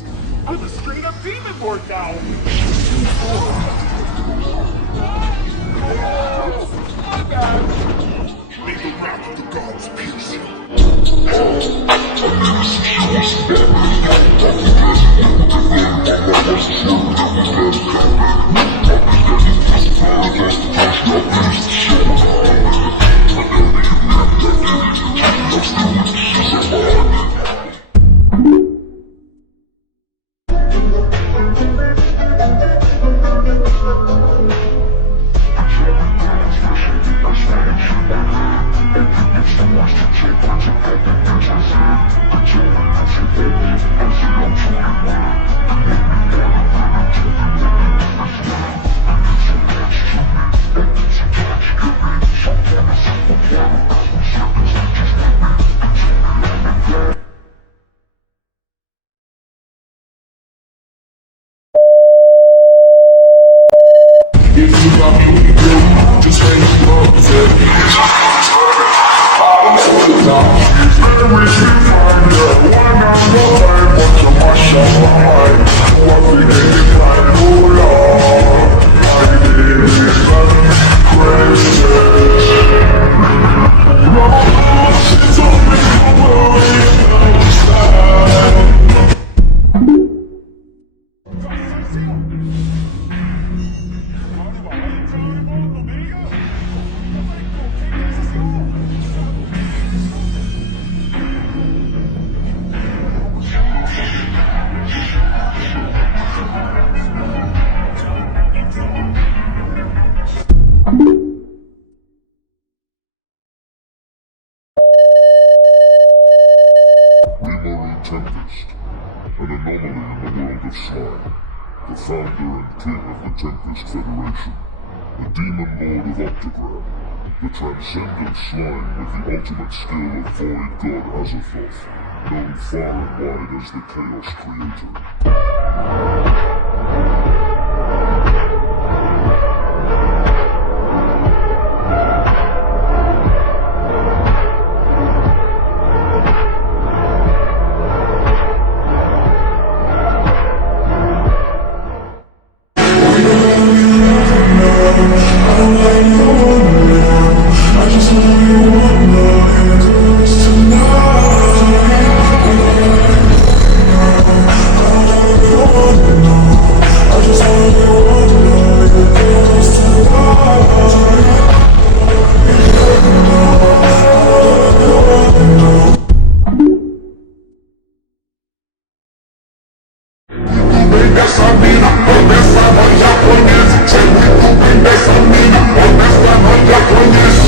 this? I'm a straight up demon lord now! My bad! May the wrath of the gods pierce you. If you got me with you, just hang it up, I'm so down. Very sweet find that one out of time, but you mash up my mind. What we get is like, oh Lord, I did it crazy. Lord, she's only the world in the sky. Rimuru Tempest, an anomaly in the world of slime, the founder and king of the Tempest Federation, the demon lord of Octagram, the transcendent slime with the ultimate skill of void god Azathoth, known far and wide as the Chaos Creator. Essa mina, essa mina, essa mina,